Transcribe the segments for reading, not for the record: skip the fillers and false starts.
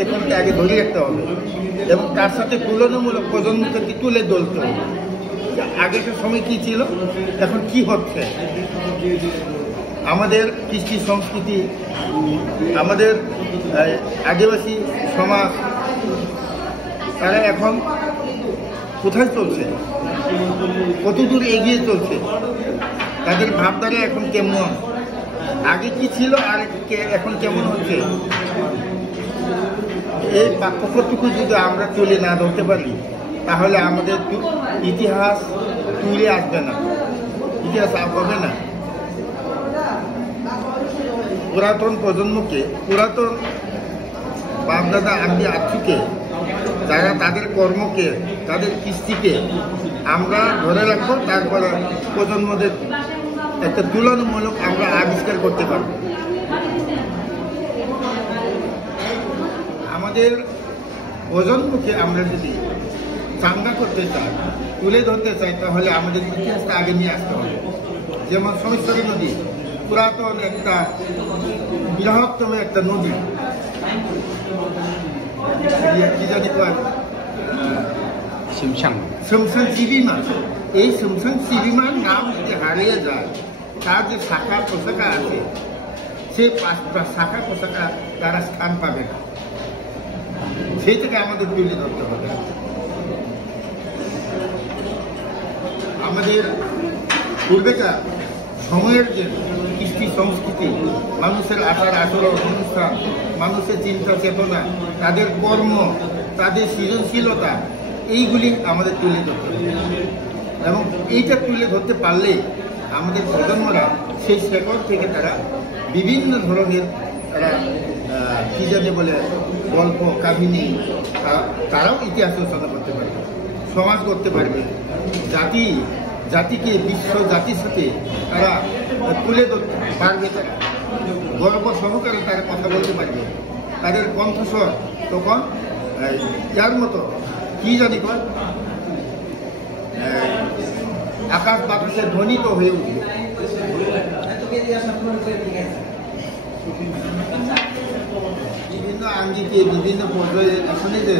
সে তুলতে আগে ধরে রাখতে হবে এবং তার সাথে তুলনামূলক প্রজন্মকে তুলে ধরতে হবে। আগেকার সময় কি ছিল, এখন কি হচ্ছে, আমাদের কৃষ্টি সংস্কৃতি, আমাদের আদিবাসী সমাজ, তারা এখন কোথায় চলছে, কতদূর এগিয়ে চলছে, তাদের ভাবধারা এখন কেমন, আগে কি ছিল আর এখন কেমন হচ্ছে, এই পার্থক্যটুকু যদি আমরা তুলে না ধরতে পারি তাহলে আমাদের ইতিহাস তুলে আসবে না, ইতিহাস হবে না। পুরাতন প্রজন্মকে, পুরাতন বাপদাদা আদি আত্মীয়কে, যারা তাদের কর্মকে, তাদের কৃষ্টিকে আমরা ধরে রাখবো, তারপরে প্রজন্মদের একটা তুলনামূলক আমরা আবিষ্কার করতে পারব। আমাদের প্রজন্মকে আমরা যদি চাঙ্গা করতে চাই, তুলে ধরতে চাই, তাহলে আমাদের ইতিহাসটা আগে নিয়ে আসতে হবে। যেমন সমেশ্বরী নদী পুরাতন একটা বৃহত্তম একটা নদী, কি জানি শমশান চিবিমা, এই শমশান চিবিমার নাম যদি হারিয়ে যায়, তার যে শাখা পোশাকা আছে সেই শাখা পোশাকা তারা স্থান পাবে না, সেই থেকে আমাদের তুলে ধরতে হবে। আমাদের পূর্বেকার সময়ের যে কৃষ্টি সংস্কৃতি, মানুষের আচার আচরণ অনুষ্ঠান, মানুষের চিন্তা চেতনা, তাদের কর্ম, তাদের সৃজনশীলতা, এইগুলি আমাদের তুলে ধরতে হবে এবং এইটা তুলে ধরতে পারলে আমাদের প্রজন্মরা সেই শেকড় থেকে তারা বিভিন্ন ধরনের তারা কি জানে বলে গল্প কাহিনী, তারাও ইতিহাস রচনা করতে পারবে, সমাজ করতে পারবে, জাতিকে বিশ্ব জাতির সাথে তারা তুলে ধরতে পারবে, তারা গর্ব সহকারে তারা কথা বলতে পারবে, তাদের কণ্ঠস্বর তখন যার মতো কি জানি কর আকাশ বাতাসে ধ্বনিত হয়ে উঠবে। বিভিন্ন আঙ্গিকে, বিভিন্ন পর্যায়ে আসলে যে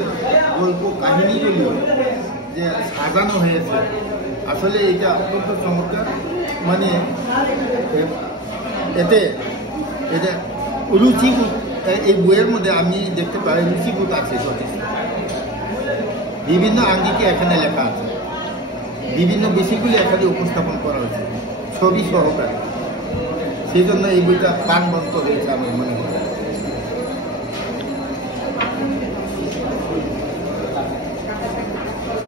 গল্প কাহিনীগুলি যে সাজানো হয়েছে, আসলে এটা অত্যন্ত চমৎকার। মানে এতে রুচিবোধ, এই বইয়ের মধ্যে আমি দেখতে পাই রুচিবোধ আছে, বিভিন্ন আঙ্গিকে এখানে লেখা আছে, বিভিন্ন বিষয়গুলি এখানে উপস্থাপন করা হয়েছে ছবি সহকারে, সেই জন্য এই বইটা প্রাণবন্ত হয়েছে আমার মনে হয়।